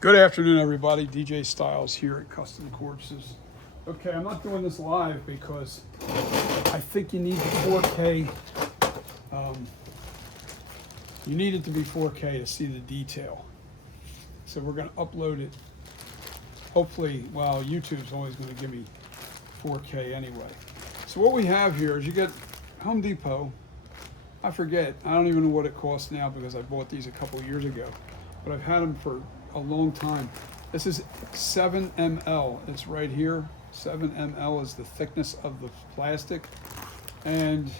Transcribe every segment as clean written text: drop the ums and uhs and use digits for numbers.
Good afternoon, everybody. DJ Styles here at Custom Corpses. Okay, I'm not doing this live because I think you need the 4K. You need it to be 4K to see the detail. So we're going to upload it. Hopefully, well, YouTube's always going to give me 4K anyway. So what we have here is you get Home Depot. I forget. I don't even know what it costs now because I bought these a couple years ago. But I've had them for a long time. This is 7 ml. It's right here. 7 ml is the thickness of the plastic. And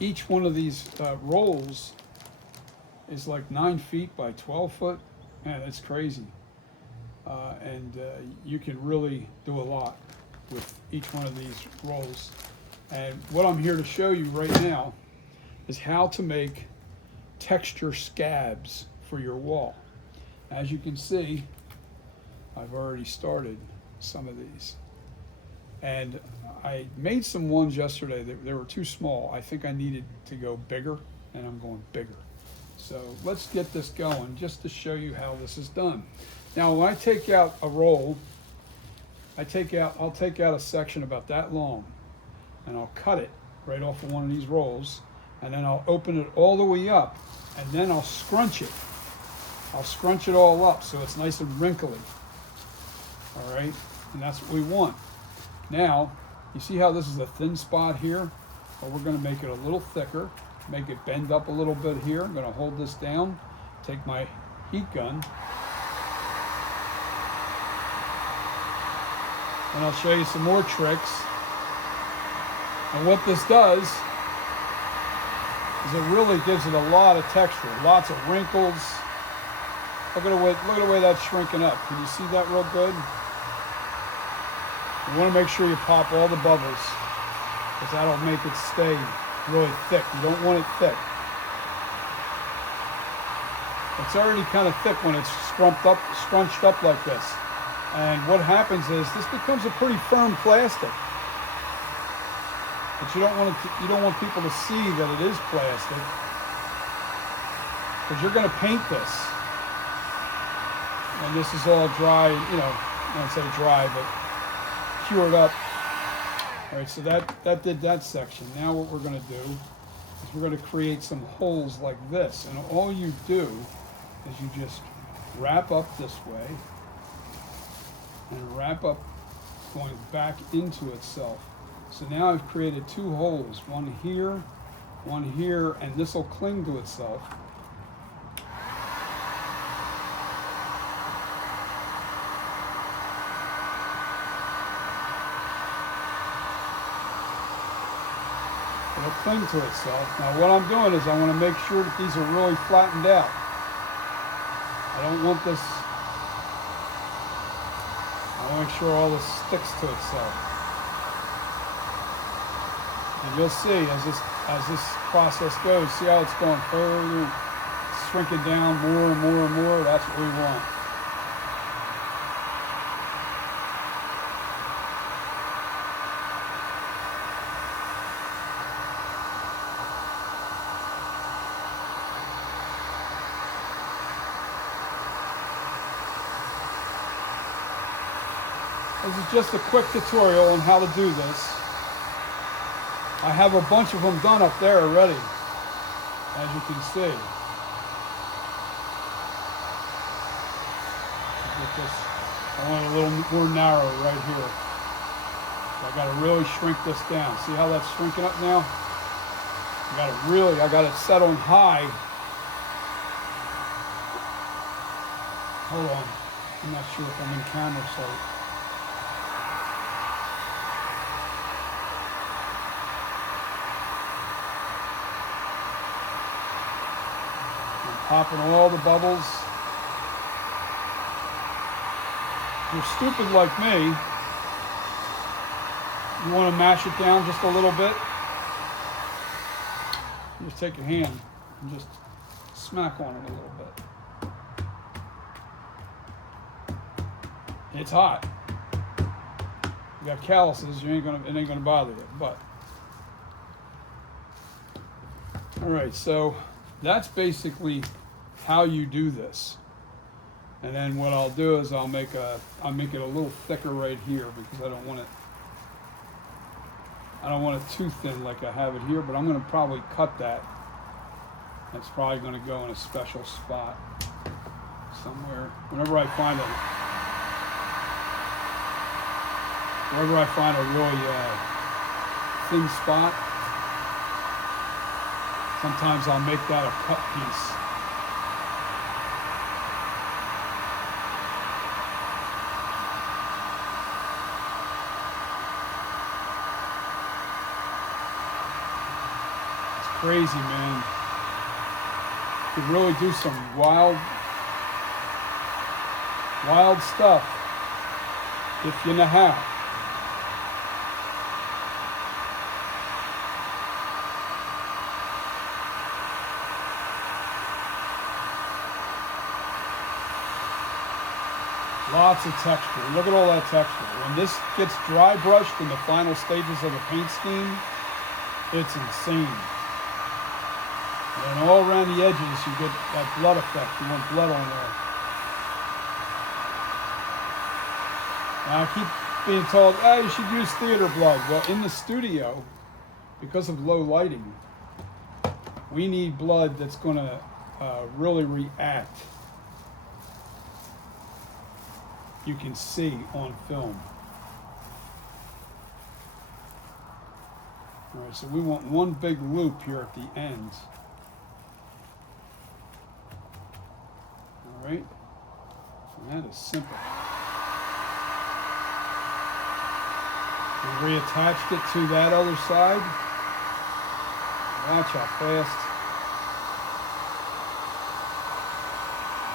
each one of these rolls is like 9 feet by 12 foot. Man, it's crazy. You can really do a lot with each one of these rolls. And what I'm here to show you right now is how to make texture scabs for your wall. As you can see, I've already started some of these. And I made some ones yesterday that they were too small. I think I needed to go bigger, and I'm going bigger. So let's get this going just to show you how this is done. Now, when I take out a roll, I'll take out a section about that long, and I'll cut it right off of one of these rolls, and then I'll open it all the way up, and then I'll scrunch it. I'll scrunch it all up so it's nice and wrinkly. All right, and that's what we want. Now, you see how this is a thin spot here? Well, we're going to make it a little thicker, make it bend up a little bit here. I'm going to hold this down, take my heat gun, and I'll show you some more tricks. And what this does is it really gives it a lot of texture, lots of wrinkles. Look at the way that's shrinking up. Can you see that real good? You want to make sure you pop all the bubbles because that'll make it stay really thick. You don't want it thick. It's already kind of thick when it's scrunched up like this. And what happens is this becomes a pretty firm plastic. But you don't want people to see that it is plastic because you're going to paint this. And this is all dry, I don't say dry, but cured up. All right, so that did that section. Now what we're going to do is we're going to create some holes like this. And all you do is you just wrap up this way and wrap up going back into itself. So now I've created two holes, one here, and this will cling to itself. It'll cling to itself. Now what I'm doing is I want to make sure that these are really flattened out. I don't want this, I want to make sure all this sticks to itself. And you'll see as this process goes, see how it's going further, shrinking down more and more and more. That's what we want. This is just a quick tutorial on how to do this. I have a bunch of them done up there already, as you can see. Get this, I want it a little more narrow right here. So I got to really shrink this down. See how that's shrinking up now? I got it set on high. Hold on, I'm not sure if I'm in camera sight. Popping all the bubbles. If you're stupid like me, you want to mash it down just a little bit. Just take your hand and just smack on it a little bit. It's hot. You got calluses, it ain't gonna bother you, but. All right, so that's basically how you do this. And then what I'll do is I'll make it a little thicker right here because I don't want it too thin like I have it here, but I'm going to probably cut that. It's probably going to go in a special spot somewhere. Whenever I find a really thin spot, sometimes I'll make that a cut piece. Crazy, man. You could really do some wild stuff if you know how. Lots of texture. Look at all that texture. When this gets dry brushed in the final stages of the paint scheme, it's insane. And all around the edges, you get that blood effect. You want blood on there. Now, I keep being told, you should use theater blood. Well, in the studio, because of low lighting, we need blood that's going to really react. You can see on film. All right, so we want one big loop here at the end. All right, and that is simple. We reattached it to that other side. Watch how fast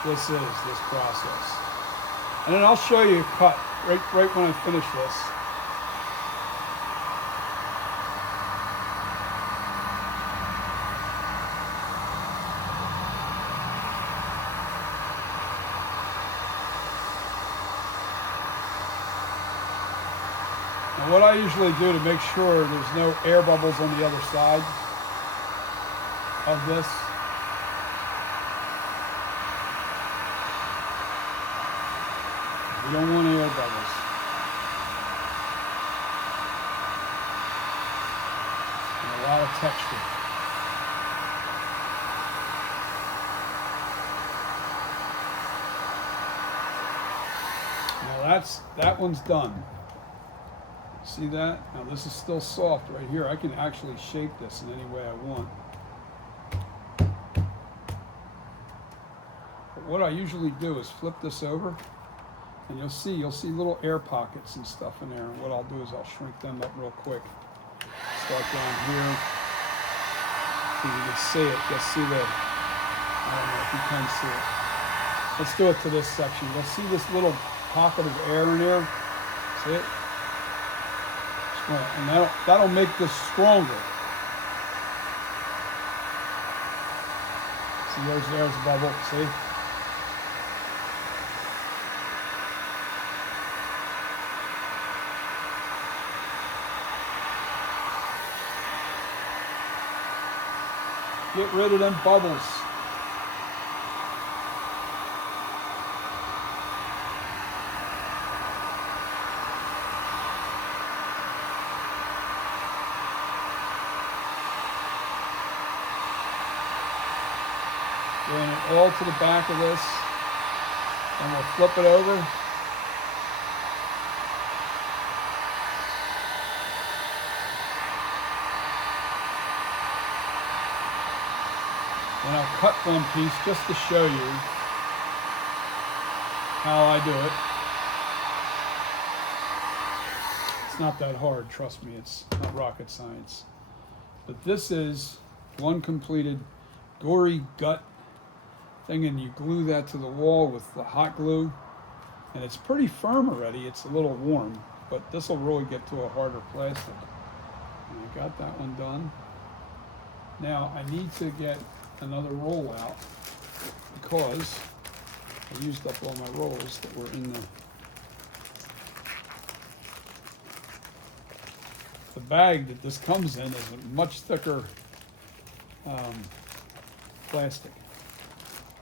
this is, this process. And then I'll show you a cut right when I finish this. Now what I usually do to make sure there's no air bubbles on the other side of this, we don't want air bubbles. And a lot of texture. Now that one's done. See that? Now this is still soft right here. I can actually shape this in any way I want. But what I usually do is flip this over, and you'll see little air pockets and stuff in there. And what I'll do is I'll shrink them up real quick. Start down here. So you can see it. You'll see the, I don't know if you can see it. Let's do it to this section. You'll see this little pocket of air in there. See it? And that'll make this stronger. See, there's a bubble. See? Get rid of them bubbles. Bring it all to the back of this, and we'll flip it over. And I'll cut one piece just to show you how I do it. It's not that hard, trust me, it's not rocket science. But this is one completed gory gut thing, and you glue that to the wall with the hot glue, and it's pretty firm already. It's a little warm, but this will really get to a harder plastic. And I got that one done. Now I need to get another roll out because I used up all my rolls that were in the bag that this comes in is a much thicker plastic.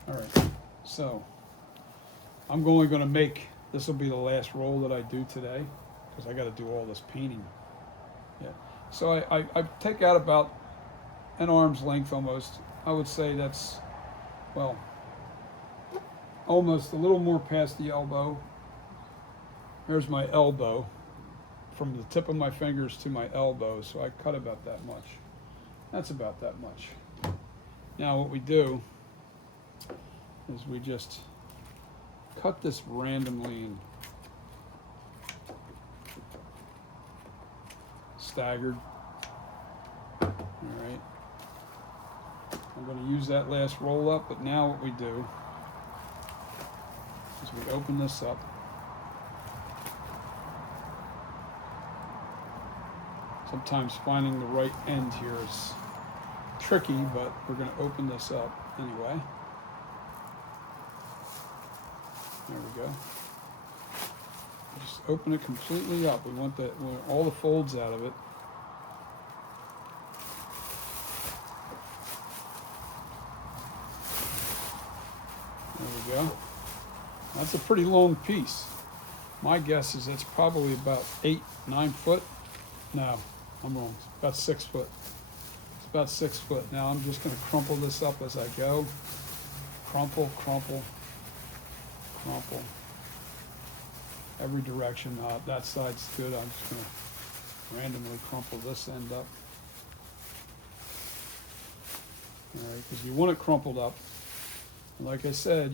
All right, so I'm only going to make, this will be the last roll that I do today, because I got to do all this painting. Yeah. So I take out about an arm's length almost. I would say that's, well, almost a little more past the elbow. There's my elbow, from the tip of my fingers to my elbow, so I cut about that much. That's about that much. Now what we do is we just cut this randomly and staggered. All right. I'm going to use that last roll up, but now what we do is we open this up. Sometimes finding the right end here is tricky, but we're going to open this up anyway. There we go. Just open it completely up. We want all the folds out of it. There we go. That's a pretty long piece. My guess is it's probably about 8-9 foot. No, I'm wrong. It's about 6 foot. It's about 6 foot. Now I'm just going to crumple this up as I go. Crumple, crumple, crumple. Every direction. That side's good. I'm just going to randomly crumple this end up. All right, because you want it crumpled up. And like I said,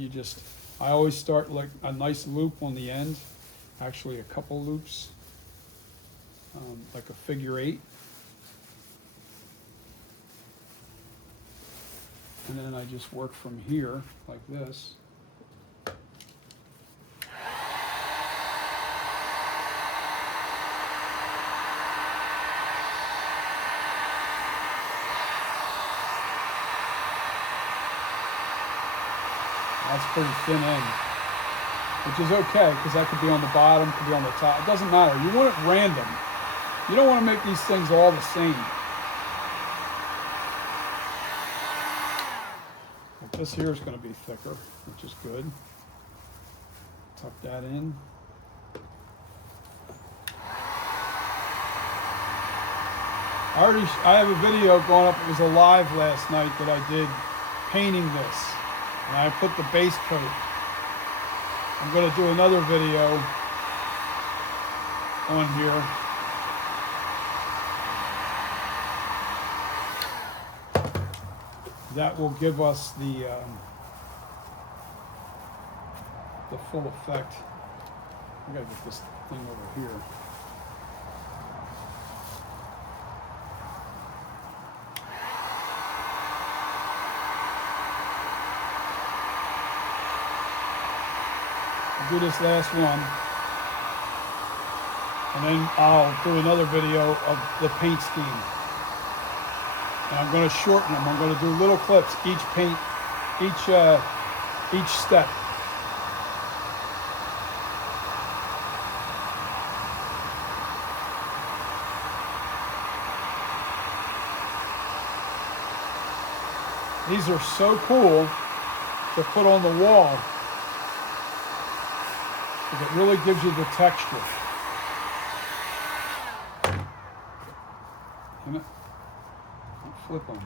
I always start like a nice loop on the end. Actually, a couple loops. Like a figure 8. And then I just work from here like this. That's pretty thin end, which is okay because that could be on the bottom, could be on the top. It doesn't matter. You want it random. You don't want to make these things all the same. Like this here is going to be thicker, which is good. Tuck that in. I have a video going up. It was a live last night that I did painting this. And I put the base coat. I'm going to do another video on here. That will give us the full effect. I gotta get this thing over here. I'll do this last one, and then I'll do another video of the paint scheme. And I'm going to shorten them. I'm going to do little clips, each paint, each step. These are so cool to put on the wall because it really gives you the texture. Damn it. Flip on me.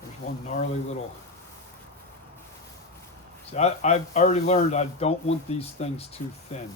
There's one gnarly little. See, I've already learned I don't want these things too thin.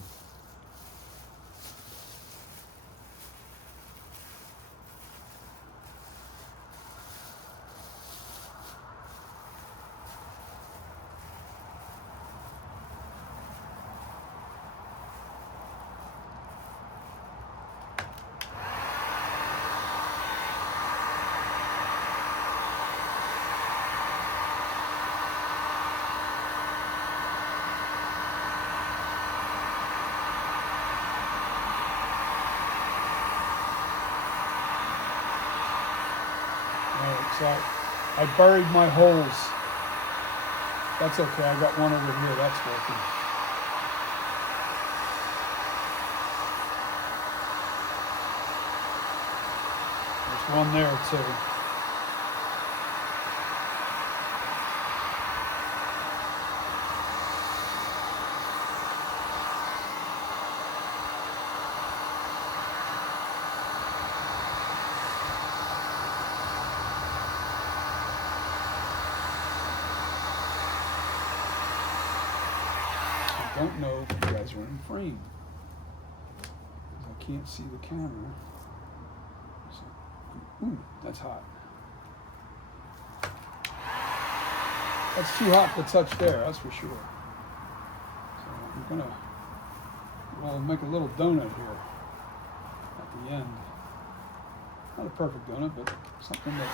So I buried my holes. That's okay, I got one over here, that's working. There's one there too. don't know if you guys are in frame. Because I can't see the camera. So, ooh, that's hot. That's too hot to touch there, that's for sure. So we'll make a little donut here at the end. Not a perfect donut, but something that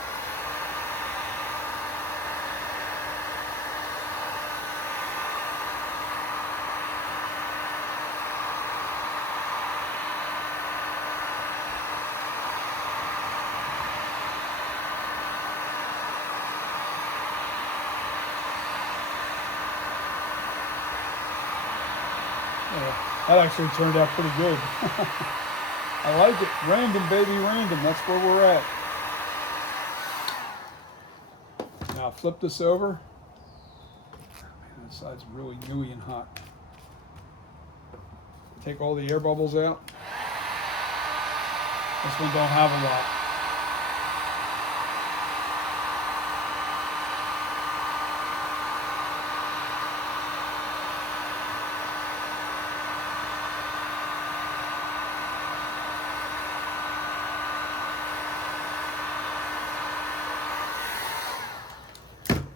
that actually turned out pretty good. I like it. Random, baby, random. That's where we're at. Now flip this over. Man, that side's really gooey and hot. Take all the air bubbles out. This one don't have a lot.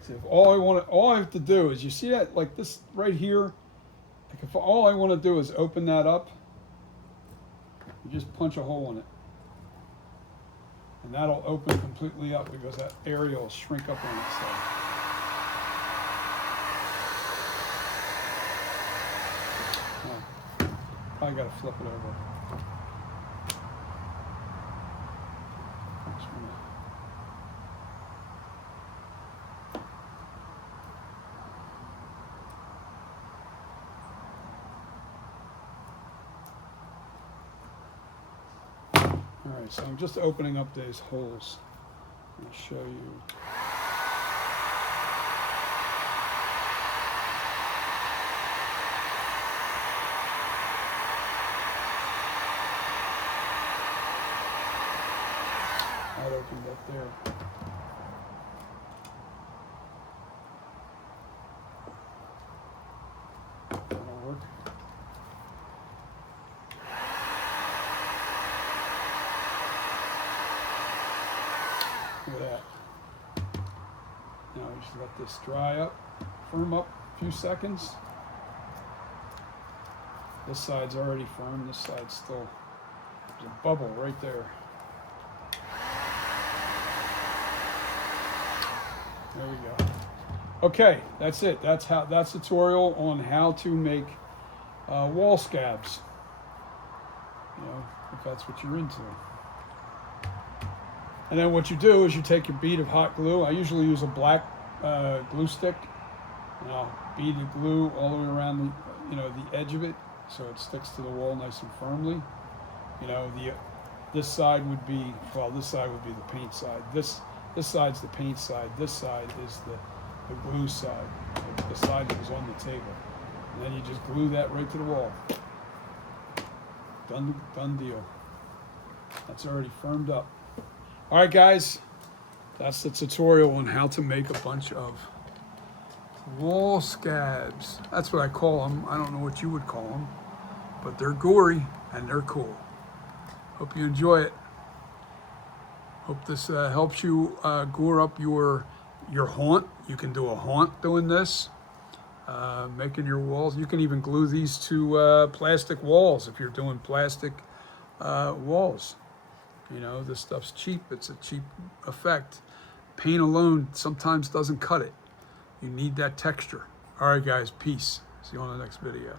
If all I have to do is, you see that, like this right here, like if all I want to do is open that up, you just punch a hole in it, and that'll open completely up because that area will shrink up on itself. Oh, probably got to flip it over. All right, so I'm just opening up these holes. I'll show you. That opened up there. That'll work. Look at that. Now we just let this dry up, firm up a few seconds. This side's already firm, this side's still, there's a bubble right there. There we go. Okay, that's it. That's tutorial on how to make wall scabs. You know, if that's what you're into. And then what you do is you take your bead of hot glue. I usually use a black glue stick, and I'll bead the glue all the way around the edge of it, so it sticks to the wall nice and firmly. You know, this side would be, well, this side would be the paint side. This side's the paint side. This side is the glue side, the side that was on the table. And then you just glue that right to the wall. Done deal. That's already firmed up. All right, guys, that's the tutorial on how to make a bunch of wall scabs. That's what I call them. I don't know what you would call them, but they're gory and they're cool. Hope you enjoy it. Hope this helps you gore up your haunt. You can do a haunt doing this, making your walls. You can even glue these to plastic walls if you're doing plastic walls. You know, this stuff's cheap. It's a cheap effect. Paint alone sometimes doesn't cut it. You need that texture. All right, guys, peace. See you on the next video.